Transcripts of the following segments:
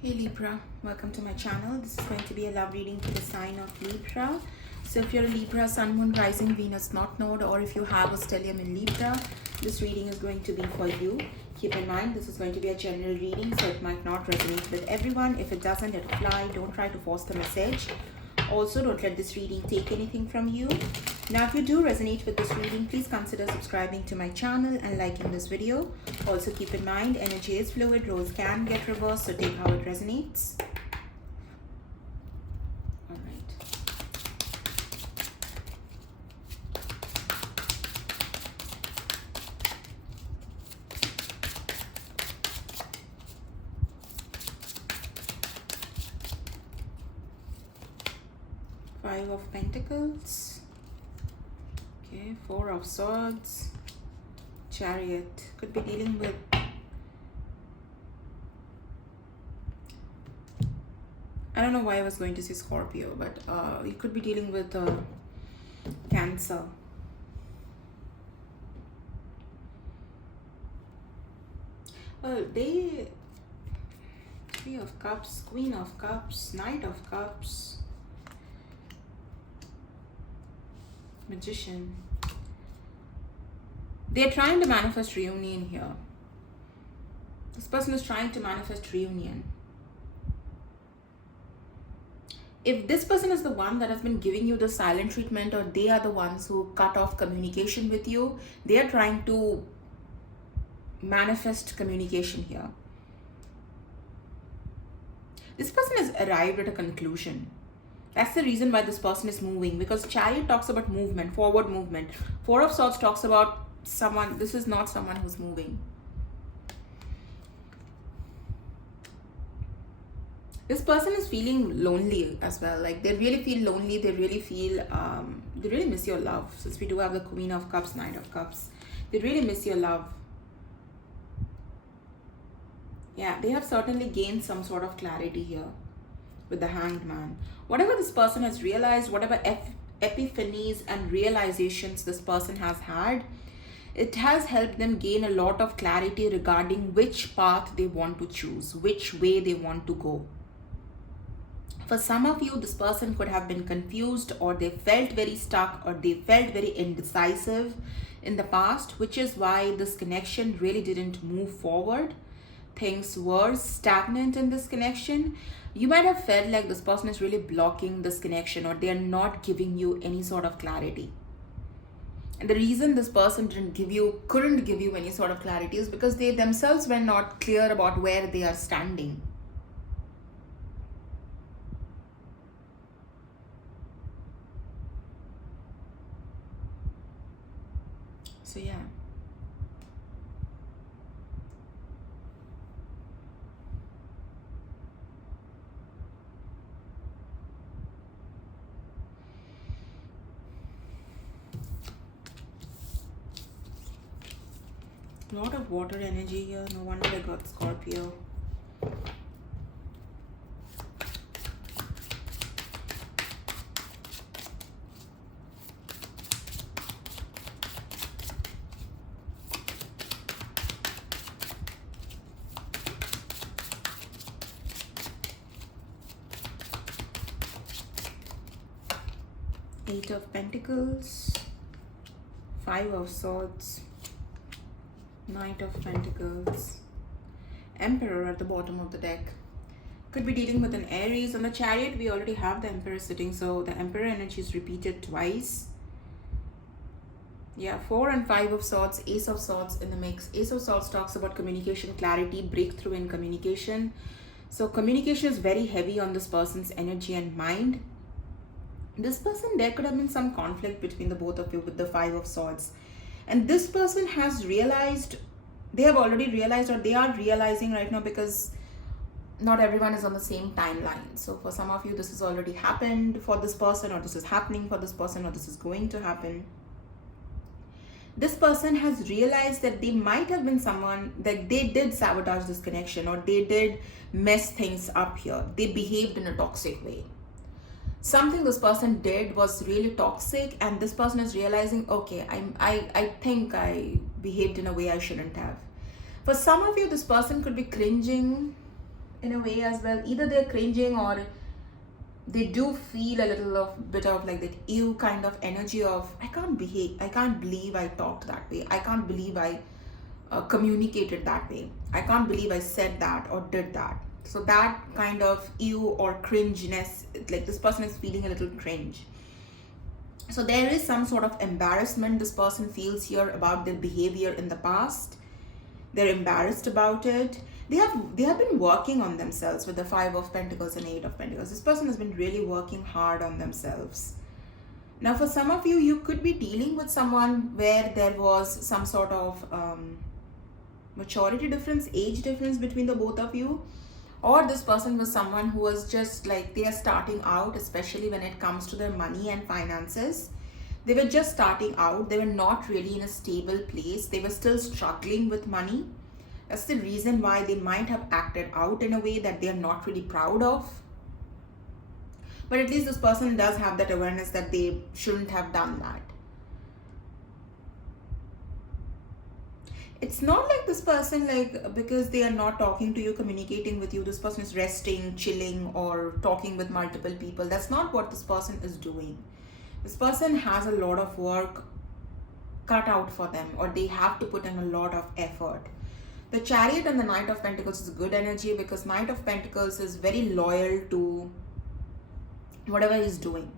Hey Libra, welcome to my channel. This is going to be a love reading for the sign of Libra. So if you're a Libra, Sun, Moon, Rising, Venus, North Node, or if you have a stellium in Libra, this reading is going to be for you. Keep in mind, this is going to be a general reading, so it might not resonate with everyone. If it doesn't, let it fly. Don't try to force the message. Also, don't let this reading take anything from you. Now, if you do resonate with this reading, please consider subscribing to my channel and liking this video. Also, keep in mind, energy is fluid, roles can get reversed, so take how it resonates. All right. Five of Pentacles. Okay, Four of Swords, Chariot. Could be dealing with I don't know why I was going to say Scorpio, but you could be dealing with Cancer. Well, they Three of Cups, Queen of Cups, Knight of Cups, Magician. They're trying to manifest reunion here. This person is trying to manifest reunion. If this person is the one that has been giving you the silent treatment, or they are the ones who cut off communication with you, they are trying to manifest communication here. This person has arrived at a conclusion. That's the reason why this person is moving, because Chariot talks about movement, forward movement. Four of Swords talks about someone. This is not someone who's moving. This person is feeling lonely as well. Like, they really feel lonely. They really feel, they really miss your love. Since we do have the Queen of Cups, Knight of Cups, they really miss your love. Yeah, they have certainly gained some sort of clarity here with the Hanged Man. Whatever this person has realized, whatever epiphanies and realizations this person has had, it has helped them gain a lot of clarity regarding which path they want to choose, which way they want to go. For some of you, this person could have been confused, or they felt very stuck, or they felt very indecisive in the past, which is why this connection really didn't move forward. Things were stagnant in this connection. You might have felt like this person is really blocking this connection, or they are not giving you any sort of clarity. And the reason this person couldn't give you any sort of clarity is because they themselves were not clear about where they are standing. So yeah. A lot of water energy here. No wonder I got Scorpio. Eight of Pentacles, Five of Swords, Knight of Pentacles, Emperor at the bottom of the deck. Could be dealing with an Aries. On the Chariot, we already have the Emperor sitting, so the Emperor energy is repeated twice. Yeah, Four and Five of Swords, Ace of Swords in the mix. Ace of Swords talks about communication, clarity, breakthrough in communication. So communication is very heavy on this person's energy and mind. This person, there could have been some conflict between the both of you with the Five of Swords. And this person has realized, they have already realized, or they are realizing right now, because not everyone is on the same timeline. So for some of you, this has already happened for this person, or this is happening for this person, or this is going to happen. This person has realized that they might have been someone that they did sabotage this connection, or they did mess things up here. They behaved in a toxic way. Something this person did was really toxic, and this person is realizing, okay, I think I behaved in a way I shouldn't have. For some of you, this person could be cringing in a way as well. Either they're cringing, or they do feel a little of bit of like that ew kind of energy of, I can't believe I talked that way, I can't believe I communicated that way, I can't believe I said that or did that. So that kind of ew or cringiness, like this person is feeling a little cringe. So there is some sort of embarrassment this person feels here about their behavior in the past. They're embarrassed about it. They have been working on themselves with the Five of Pentacles and Eight of Pentacles. This person has been really working hard on themselves. Now, for some of you, you could be dealing with someone where there was some sort of maturity difference, age difference between the both of you. Or this person was someone who was just like, they are starting out, especially when it comes to their money and finances. They were just starting out. They were not really in a stable place. They were still struggling with money. That's the reason why they might have acted out in a way that they are not really proud of. But at least this person does have that awareness that they shouldn't have done that. It's not like this person, like, because they are not talking to you, communicating with you, this person is resting, chilling, or talking with multiple people. That's not what this person is doing. This person has a lot of work cut out for them, or they have to put in a lot of effort. The Chariot and the Knight of Pentacles is good energy, because Knight of Pentacles is very loyal to whatever he's doing.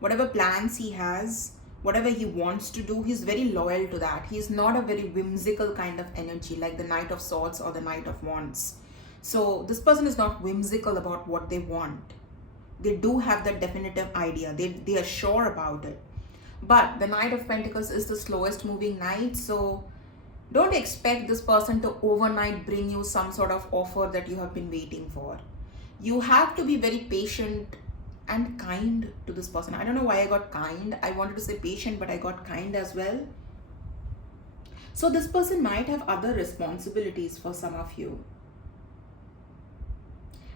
Whatever plans he has, whatever he wants to do, he's very loyal to that. He's not a very whimsical kind of energy like the Knight of Swords or the Knight of Wands. So this person is not whimsical about what they want. They do have that definitive idea. They are sure about it. But the Knight of Pentacles is the slowest moving knight, so don't expect this person to overnight bring you some sort of offer that you have been waiting for. You have to be very patient and kind to this person. I don't know why I got kind. I wanted to say patient, but I got kind as well. So this person might have other responsibilities for some of you.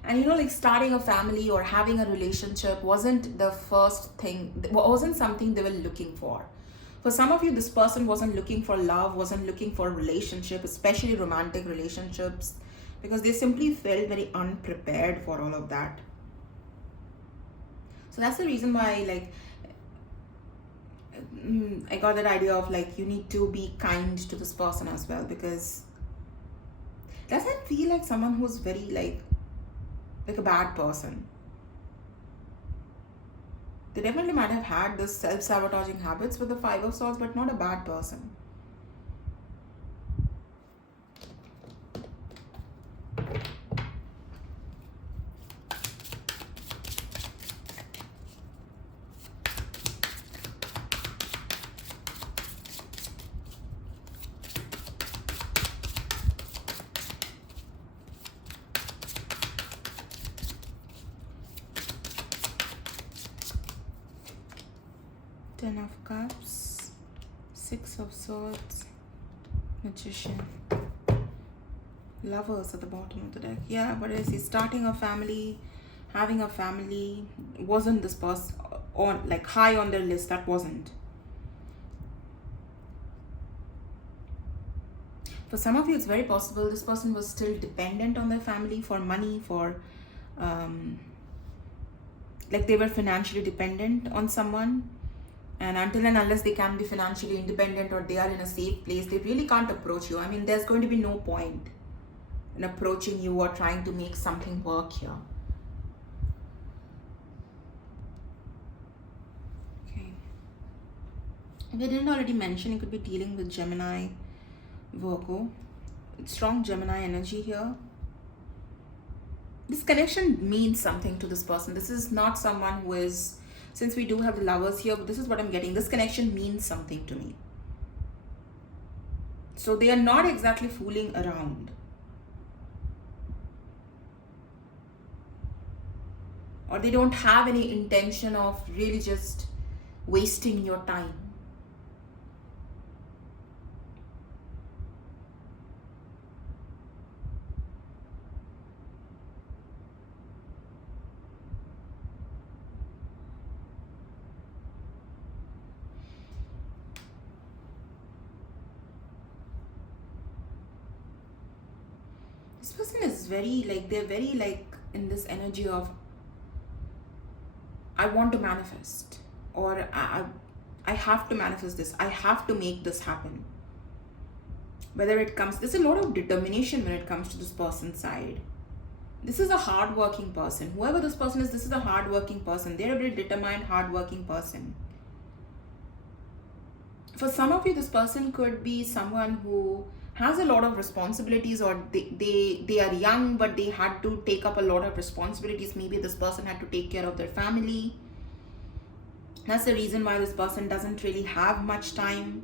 And like starting a family or having a relationship wasn't the first thing, wasn't something they were looking for. For some of you, this person wasn't looking for love, wasn't looking for a relationship, especially romantic relationships, because they simply felt very unprepared for all of that. So that's the reason why, like, I got that idea of like, you need to be kind to this person as well, because doesn't feel like someone who's very like a bad person. They definitely might have had this self-sabotaging habits with the Five of Swords, but not a bad person. Ten of Cups, Six of Swords, Magician, Lovers at the bottom of the deck. Yeah, but I see starting a family, having a family wasn't this person on like high on their list. That wasn't. For some of you, it's very possible this person was still dependent on their family for money, for like they were financially dependent on someone. And until and unless they can be financially independent or they are in a safe place, they really can't approach you. I mean, there's going to be no point in approaching you or trying to make something work here. Okay. If I didn't already mention, you could be dealing with Gemini, Virgo. Strong Gemini energy here. This connection means something to this person. This is not someone who is, since we do have the Lovers here, this is what I'm getting. This connection means something to me. So they are not exactly fooling around. Or they don't have any intention of really just wasting your time. This person is very like, they're very like in this energy of, I want to manifest, or I have to manifest this. I have to make this happen. Whether it comes, there's a lot of determination when it comes to this person's side. This is a hardworking person. Whoever this person is, this is a hardworking person. They're a very determined, hardworking person. For some of you, this person could be someone who has a lot of responsibilities, or they are young but they had to take up a lot of responsibilities. Maybe this person had to take care of their family. That's the reason why this person doesn't really have much time.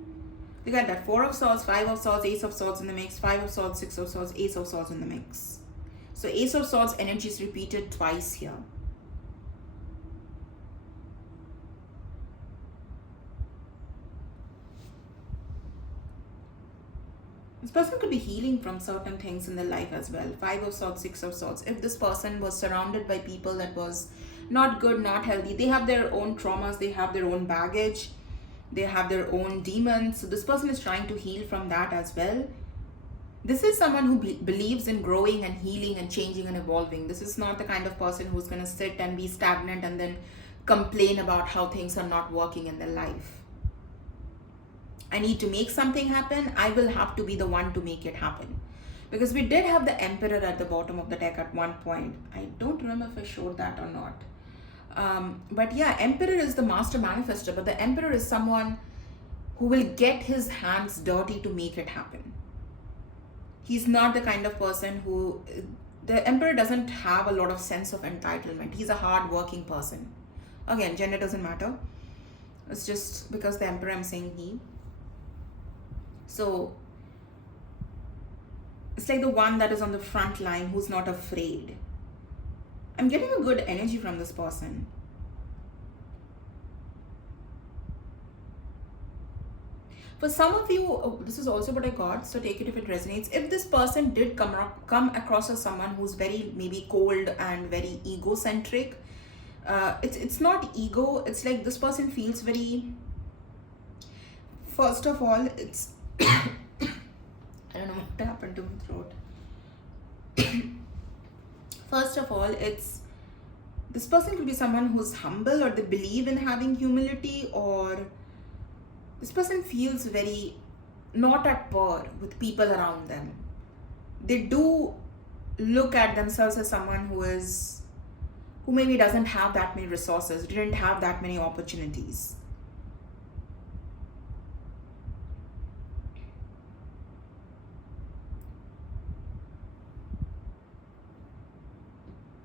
Look at that, 4 of swords, 5 of swords, ace of swords in the mix, 5 of swords, 6 of swords, ace of swords in the mix. So ace of swords energy is repeated twice here. This person could be healing from certain things in their life as well. 5 of swords, 6 of swords. If this person was surrounded by people that was not good, not healthy, they have their own traumas, they have their own baggage, they have their own demons. So this person is trying to heal from that as well. This is someone who believes in growing and healing and changing and evolving. This is not the kind of person who's going to sit and be stagnant and then complain about how things are not working in their life. I need to make something happen. I will have to be the one to make it happen. Because we did have the Emperor at the bottom of the deck at one point. I don't remember if I showed that or not. But yeah, Emperor is the master manifester, but the Emperor is someone who will get his hands dirty to make it happen. He's not the kind of person who, the Emperor doesn't have a lot of sense of entitlement. He's a hard-working person. Again, gender doesn't matter. It's just because the Emperor, I'm saying he. So it's like the one that is on the front line who's not afraid. I'm getting a good energy from this person. For some of you, this is also what I got, so take it if it resonates. If this person did come across as someone who's very maybe cold and very egocentric, it's not ego, it's like this person feels very, first of all, it's, I don't know what happened to my throat. First of all, it's, this person could be someone who's humble, or they believe in having humility, or this person feels very not at par with people around them. They do look at themselves as someone who maybe doesn't have that many resources, didn't have that many opportunities.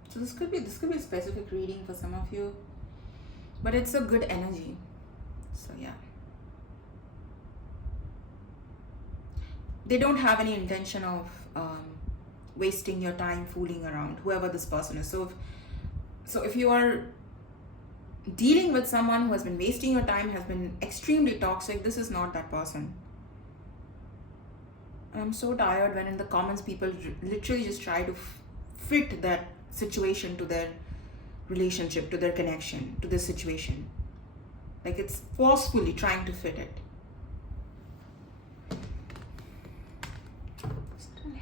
So this could be a specific reading for some of you, but it's a good energy. So yeah. They don't have any intention of wasting your time fooling around, whoever this person is. So if you are dealing with someone who has been wasting your time, has been extremely toxic, this is not that person. And I'm so tired when in the comments people literally just try to fit that situation to their relationship, to their connection, to their situation. Like it's forcefully trying to fit it.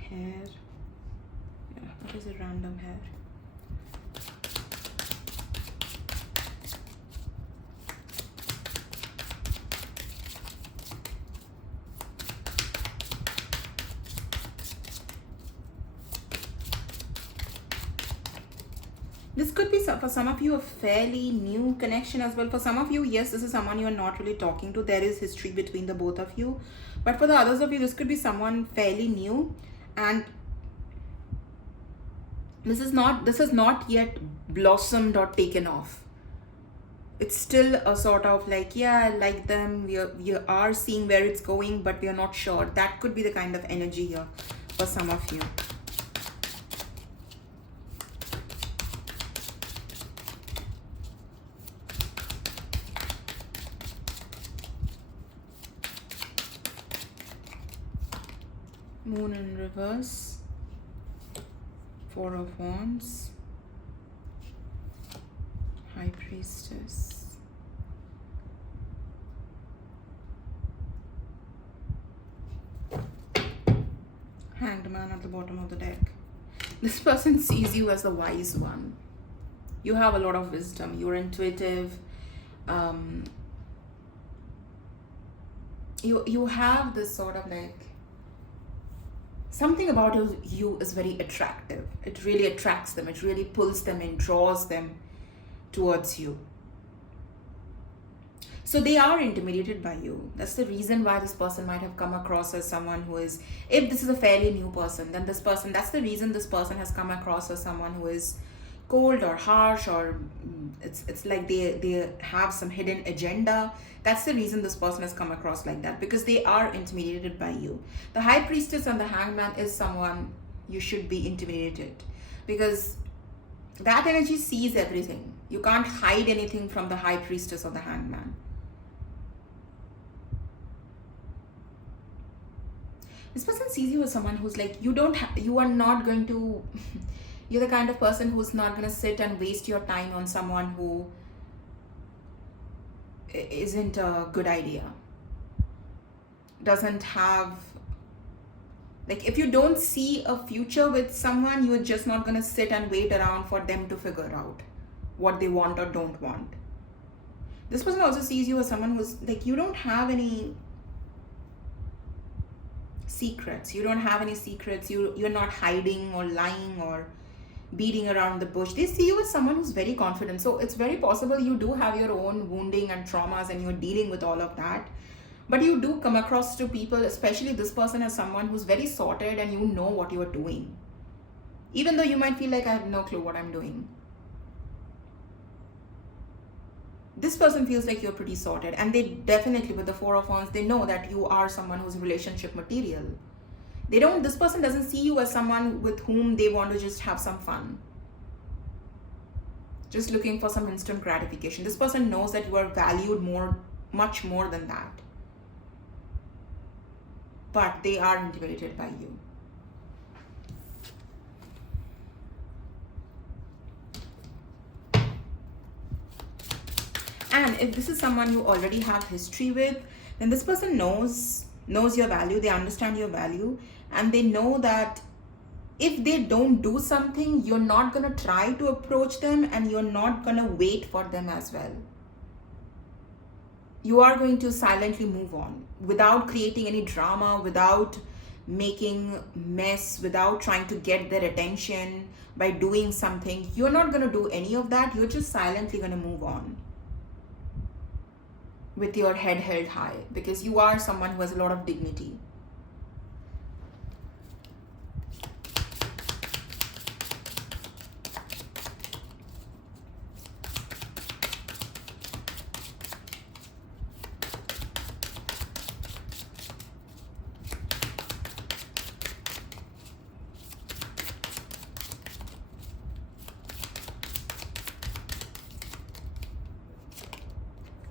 Hair. Yeah, what is a random hair? This could be, for some of you, a fairly new connection as well. For some of you, yes, this is someone you are not really talking to. There is history between the both of you. But for the others of you, this could be someone fairly new. And this has not yet blossomed or taken off. It's still a sort of like, yeah, I like them, we are seeing where it's going, but we are not sure. That could be the kind of energy here for some of you. Moon in reverse, 4 of Wands, High Priestess, Hanged Man at the bottom of the deck. This person sees you as the wise one. You have a lot of wisdom. You're intuitive. Um, you have this sort of like something about you is very attractive. It really attracts them. It really pulls them in, draws them towards you. So they are intimidated by you. That's the reason why this person might have come across as someone who is, if this is a fairly new person, then this person, that's the reason this person has come across as someone who is cold or harsh, or it's like they have some hidden agenda. That's the reason this person has come across like that, because they are intimidated by you. The high priestess and the hangman is someone you should be intimidated, because that energy sees everything. You can't hide anything from the high priestess or the hangman. This person sees you as someone who's like, you are not going to you're the kind of person who's not going to sit and waste your time on someone who isn't a good idea, doesn't have, like, if you don't see a future with someone, you're just not going to sit and wait around for them to figure out what they want or don't want. This person also sees you as someone who's like, you don't have any secrets. You're not hiding or lying or beating around the bush. They see you as someone who's very confident. So it's very possible you do have your own wounding and traumas and you're dealing with all of that. But you do come across to people, especially this person, as someone who's very sorted and you know what you're doing. Even though you might feel like I have no clue what I'm doing. This person feels like you're pretty sorted, and they definitely, with the Four of Wands, they know that you are someone who's relationship material. This person doesn't see you as someone with whom they want to just have some fun, just looking for some instant gratification. This person knows that you are valued much more than that. But they are intimidated by you. And if this is someone you already have history with, then this person knows your value, they understand your value, and they know that if they don't do something, you're not going to try to approach them, and you're not going to wait for them as well. You are going to silently move on without creating any drama, without making mess, without trying to get their attention by doing something. You're not going to do any of that. You're just silently going to move on with your head held high, because you are someone who has a lot of dignity.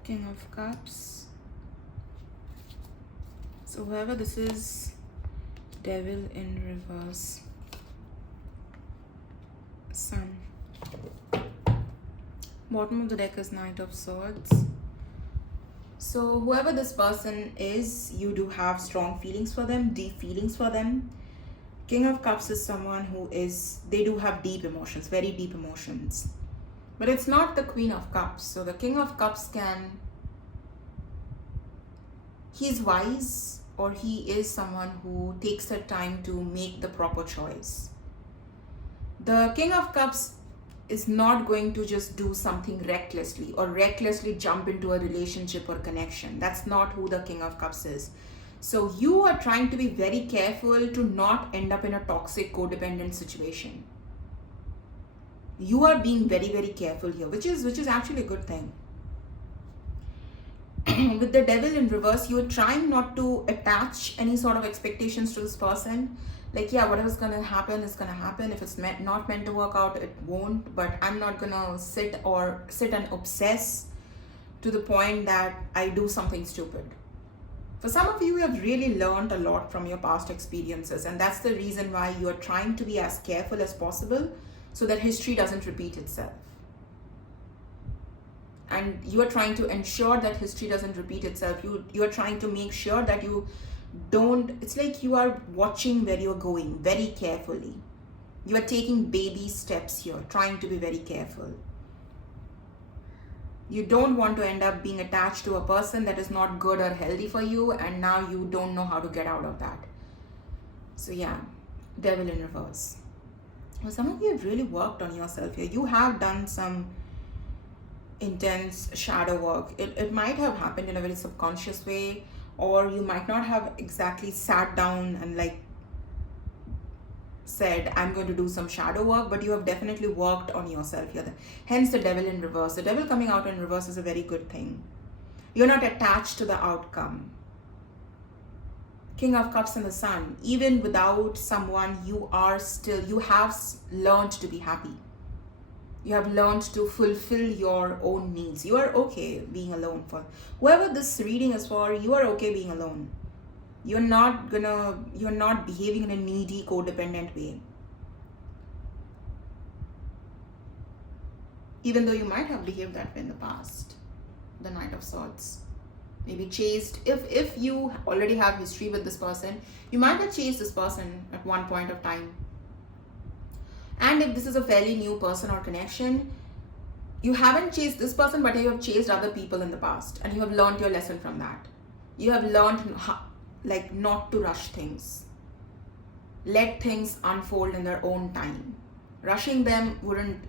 King of Cups. So whoever this is, Devil in reverse, Sun. Bottom of the deck is Knight of Swords. So whoever this person is, you do have strong feelings for them, deep feelings for them. King of Cups is someone they do have deep emotions, very deep emotions. But it's not the Queen of Cups. So the King of Cups he's wise, or he is someone who takes the time to make the proper choice. The King of Cups is not going to just do something recklessly or recklessly jump into a relationship or connection. That's not who the King of Cups is. So you are trying to be very careful to not end up in a toxic codependent situation. You are being very, very careful here, which is actually a good thing. With the Devil in reverse, you're trying not to attach any sort of expectations to this person. Like, yeah, whatever's going to happen is going to happen. If it's not meant to work out, it won't. But I'm not going to sit and obsess to the point that I do something stupid. For some of you, you have really learned a lot from your past experiences. And that's the reason why you are trying to be as careful as possible, so that history doesn't repeat itself. And you are trying to ensure that history doesn't repeat itself. You are trying to make sure that you don't, it's like you are watching where you're going very carefully. You are taking baby steps here, trying to be very careful. You don't want to end up being attached to a person that is not good or healthy for you, and now you don't know how to get out of that. So yeah, devil in reverse. Well, some of you have really worked on yourself here. You have done some intense shadow work. It might have happened in a very subconscious way, or you might not have exactly sat down and like said, I'm going to do some shadow work, but you have definitely worked on yourself here. Hence the devil in reverse. The devil coming out in reverse is a very good thing. You're not attached to the outcome. King of Cups and the Sun. Even without someone, you have learned to be happy. You have learned to fulfill your own needs. You are okay being alone. For whoever this reading is for, you are okay being alone. You're not behaving in a needy, codependent way. Even though you might have behaved that way in the past. The Knight of Swords. Maybe chased. If you already have history with this person, you might have chased this person at one point of time. And if this is a fairly new person or connection, you haven't chased this person, but you have chased other people in the past, and you have learned your lesson from that. You have learned like not to rush things. Let things unfold in their own time. Rushing them wouldn't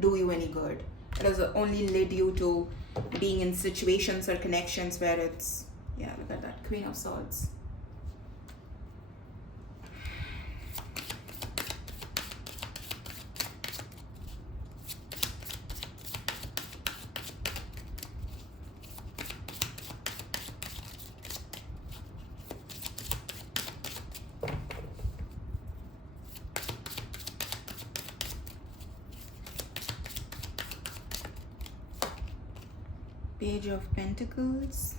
do you any good. It has only led you to being in situations or connections where it's, yeah, look at that, Queen of Swords. Page of Pentacles,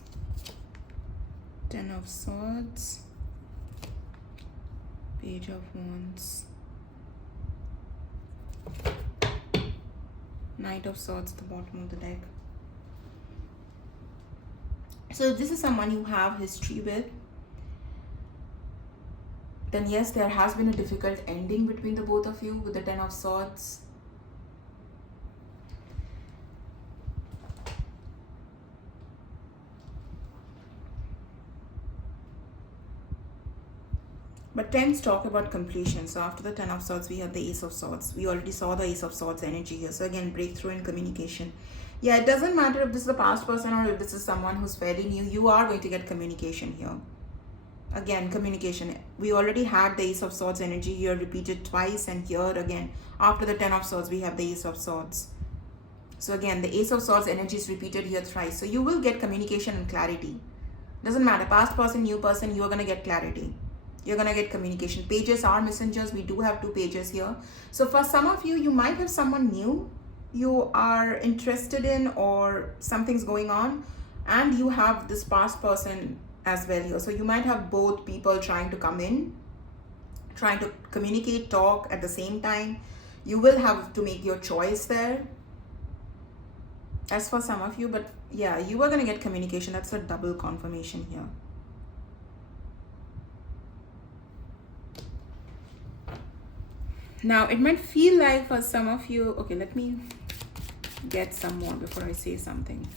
Ten of Swords, Page of Wands, Knight of Swords at the bottom of the deck. So if this is someone you have history with, then yes, there has been a difficult ending between the both of you with the Ten of Swords. But tens talk about completion. So after the Ten of Swords, we have the Ace of Swords. We already saw the Ace of Swords energy here. So again, breakthrough in communication. Yeah, it doesn't matter if this is a past person or if this is someone who's fairly new. You are going to get communication here. Again, communication. We already had the Ace of Swords energy here repeated twice. And here again, after the Ten of Swords, we have the Ace of Swords. So again, the Ace of Swords energy is repeated here thrice. So you will get communication and clarity. Doesn't matter. Past person, new person, you are going to get clarity. You're going to get communication. Pages are messengers. We do have two pages here. So for some of you, you might have someone new you are interested in or something's going on, and you have this past person as well here. So you might have both people trying to come in, trying to communicate, talk at the same time. You will have to make your choice there. As for some of you, but yeah, you are going to get communication. That's a double confirmation here. Now, it might feel like for some of you, okay, let me get some more before I say something.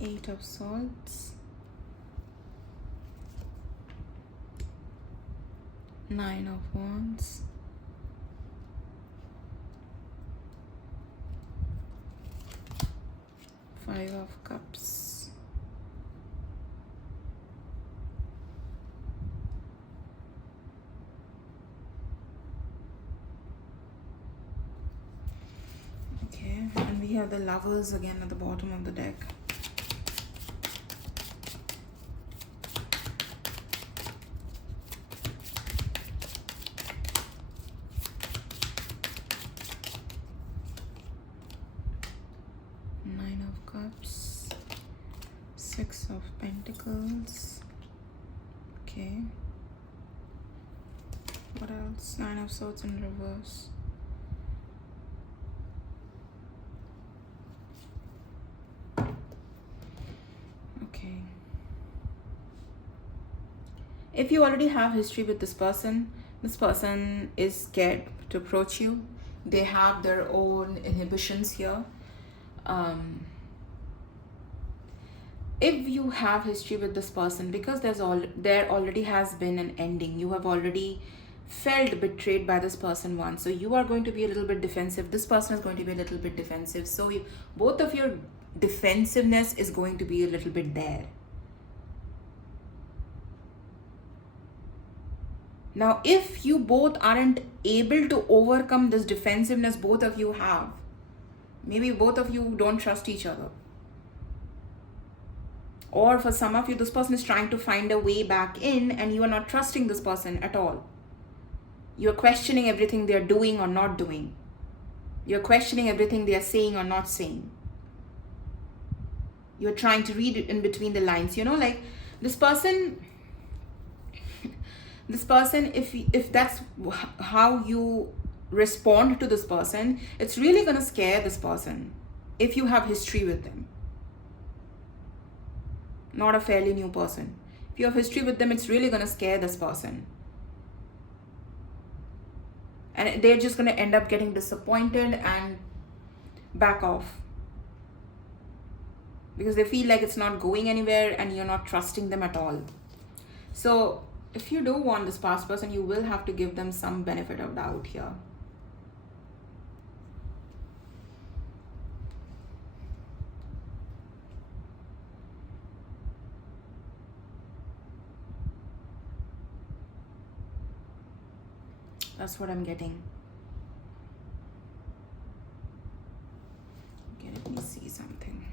Eight of Swords, Nine of Wands, Five of Cups, okay, and we have the Lovers again at the bottom of the deck. Nine of Cups, Six of Pentacles, okay, what else? Nine of Swords in reverse, Okay. If you already have history with this person is scared to approach you. They have their own inhibitions here. Um, if you have history with this person, because there already has been an ending, you have already felt betrayed by this person once, so you are going to be a little bit defensive. This person is going to be a little bit defensive. So both of your defensiveness is going to be a little bit there. Now, if you both aren't able to overcome this defensiveness both of you have, maybe both of you don't trust each other. Or for some of you, this person is trying to find a way back in and you are not trusting this person at all. You're questioning everything they're doing or not doing. You're questioning everything they are saying or not saying. You're trying to read it in between the lines. Like this person, if that's how you respond to this person, it's really going to scare this person if you have history with them. Not a fairly new person. If you have history with them, it's really going to scare this person. And they're just going to end up getting disappointed and back off. Because they feel like it's not going anywhere and you're not trusting them at all. So if you do want this past person, you will have to give them some benefit of doubt here. That's what I'm getting. Okay, let me see something.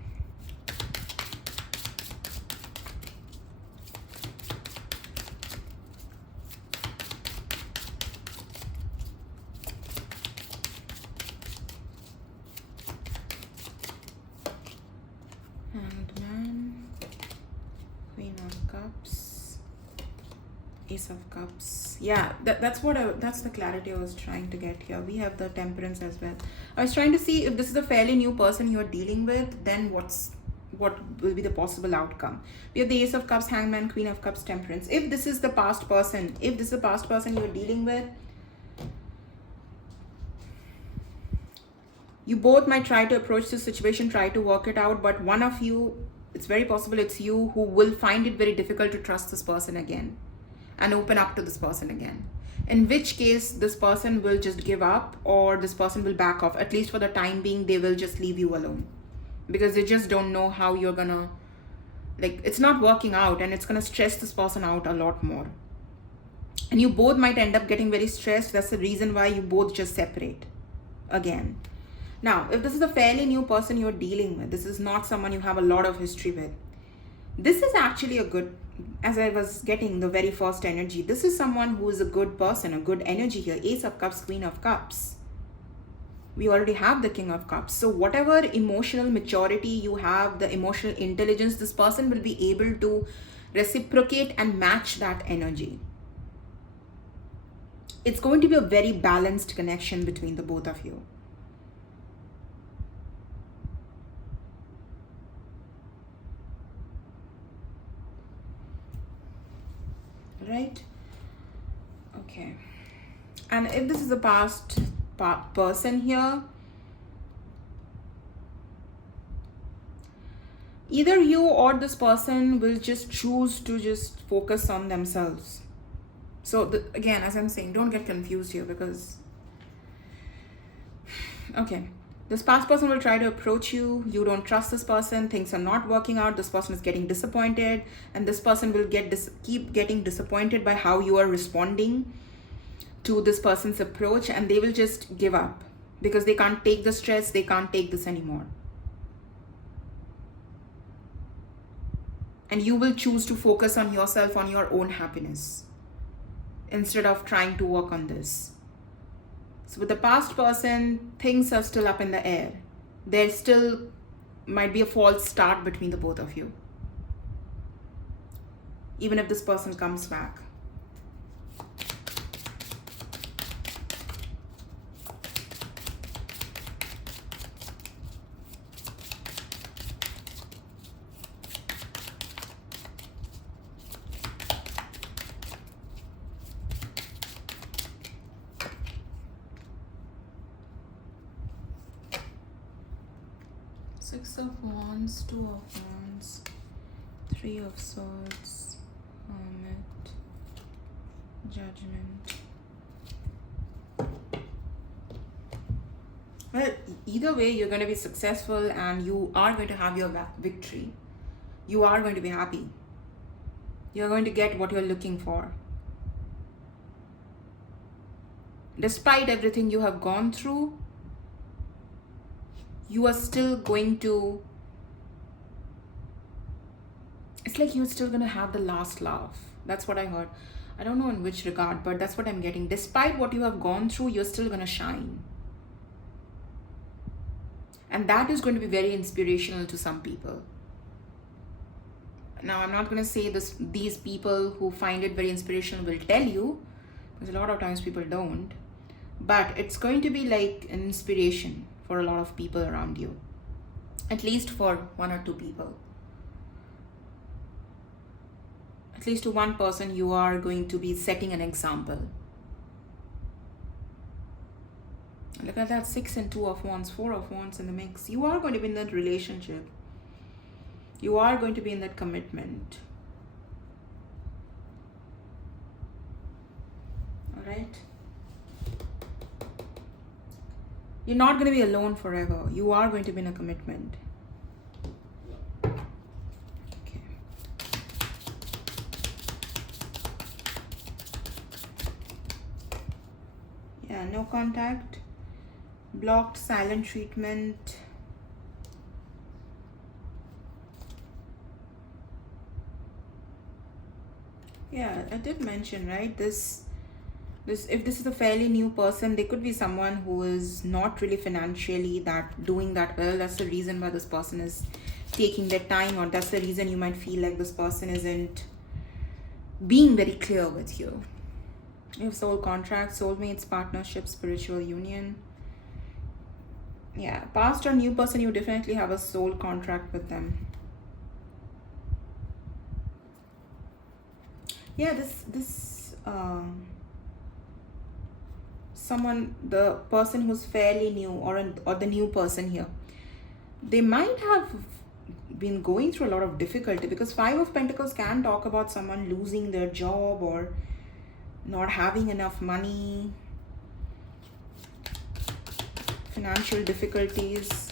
Hanged Man, Queen of Cups, Ace of Cups. Yeah, that's the clarity I was trying to get here. We have the Temperance as well. I was trying to see if this is a fairly new person you're dealing with, then what will be the possible outcome. We have the Ace of Cups, Hanged Man, Queen of Cups, Temperance. If this is the past person, you're dealing with, you both might try to approach this situation, try to work it out, but one of you, it's very possible it's you, who will find it very difficult to trust this person again and open up to this person again. In which case, this person will just give up or this person will back off. At least for the time being, they will just leave you alone. Because they just don't know how you're gonna, it's not working out and it's gonna stress this person out a lot more. And you both might end up getting very stressed. That's the reason why you both just separate again. Now, if this is a fairly new person you're dealing with, this is not someone you have a lot of history with. This is actually a good, as I was getting the very first energy, this is someone who is a good person, a good energy here. Ace of Cups, Queen of Cups. We already have the King of Cups. So whatever emotional maturity you have, the emotional intelligence, this person will be able to reciprocate and match that energy. It's going to be a very balanced connection between the both of you. Right? Okay. And if this is a past person here, either you or this person will just choose to just focus on themselves. So again, as I'm saying, don't get confused here because, okay, this past person will try to approach you. You don't trust this person. Things are not working out. This person is getting disappointed, and this person will keep getting disappointed by how you are responding to this person's approach, and they will just give up because they can't take the stress. They can't take this anymore. And you will choose to focus on yourself, on your own happiness, instead of trying to work on this. So with the past person, things are still up in the air. There still might be a false start between the both of you, even if this person comes back. Six of Wands, Two of Wands, Three of Swords, Hermit, Judgment. Well, either way, you're going to be successful and you are going to have your victory. You are going to be happy. You're going to get what you're looking for. Despite everything you have gone through, you are still going to, it's like you're still going to have the last laugh. That's what I heard. I don't know in which regard, but that's what I'm getting. Despite what you have gone through, you're still going to shine. And that is going to be very inspirational to some people. Now, I'm not going to say this, these people who find it very inspirational will tell you, because a lot of times people don't. But it's going to be like an inspiration for a lot of people around you. At least for one or two people. At least to one person, you are going to be setting an example. Look at that, 6 and 2 of Wands, 4 of Wands in the mix. You are going to be in that relationship. You are going to be in that commitment. All right? You're not going to be alone forever. You are going to be in a commitment. Okay. Yeah, no contact. Blocked, silent treatment. Yeah, I did mention, right? This if this is a fairly new person, there could be someone who is not really financially doing that well. That's the reason why this person is taking their time, or that's the reason you might feel like this person isn't being very clear with you. You have soul contract, soulmates, partnership, spiritual union. Yeah, past or new person, you definitely have a soul contract with them. Yeah, someone, the person who's fairly new, or the new person here, they might have been going through a lot of difficulty, because 5 of Pentacles can talk about someone losing their job or not having enough money, financial difficulties.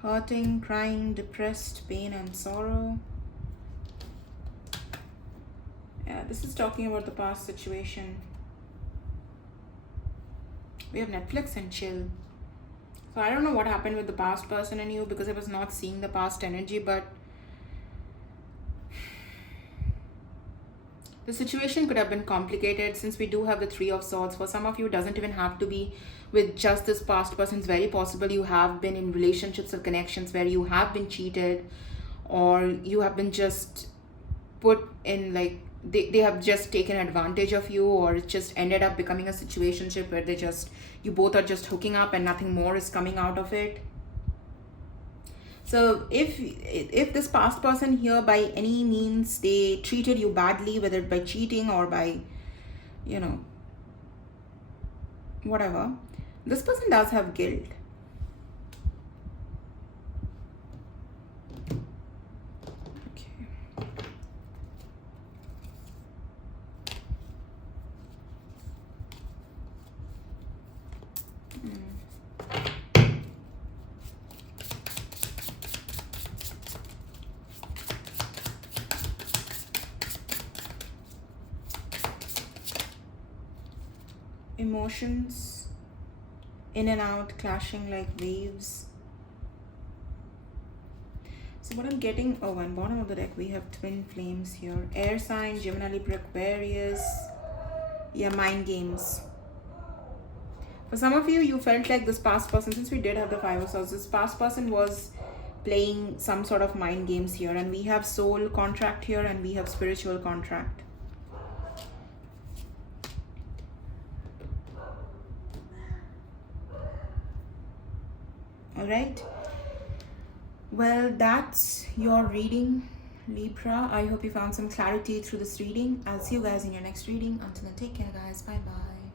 Hurting, crying, depressed, pain and sorrow. Yeah, this is talking about the past situation. We have Netflix and chill. So I don't know what happened with the past person and you, because I was not seeing the past energy, but the situation could have been complicated, since we do have the 3 of Swords. For some of you, it doesn't even have to be with just this past person. It's very possible you have been in relationships or connections where you have been cheated, or you have been just put in, like, they have just taken advantage of you, or it just ended up becoming a situationship where you both are just hooking up and nothing more is coming out of it. So if this past person here, by any means, they treated you badly, whether by cheating or by, whatever, this person does have guilt. Emotions in and out, clashing like waves. So what I'm getting, and bottom of the deck, we have twin flames here. Air sign, Gemini, Libra, Aquarius. Yeah, mind games. For some of you, you felt like this past person, since we did have the 5 of Swords, this past person was playing some sort of mind games here. And we have soul contract here, and we have spiritual contract. Alright, well, that's your reading. Libra. I hope you found some clarity through this reading. I'll see you guys in your next reading. Until then, take care, guys. Bye bye.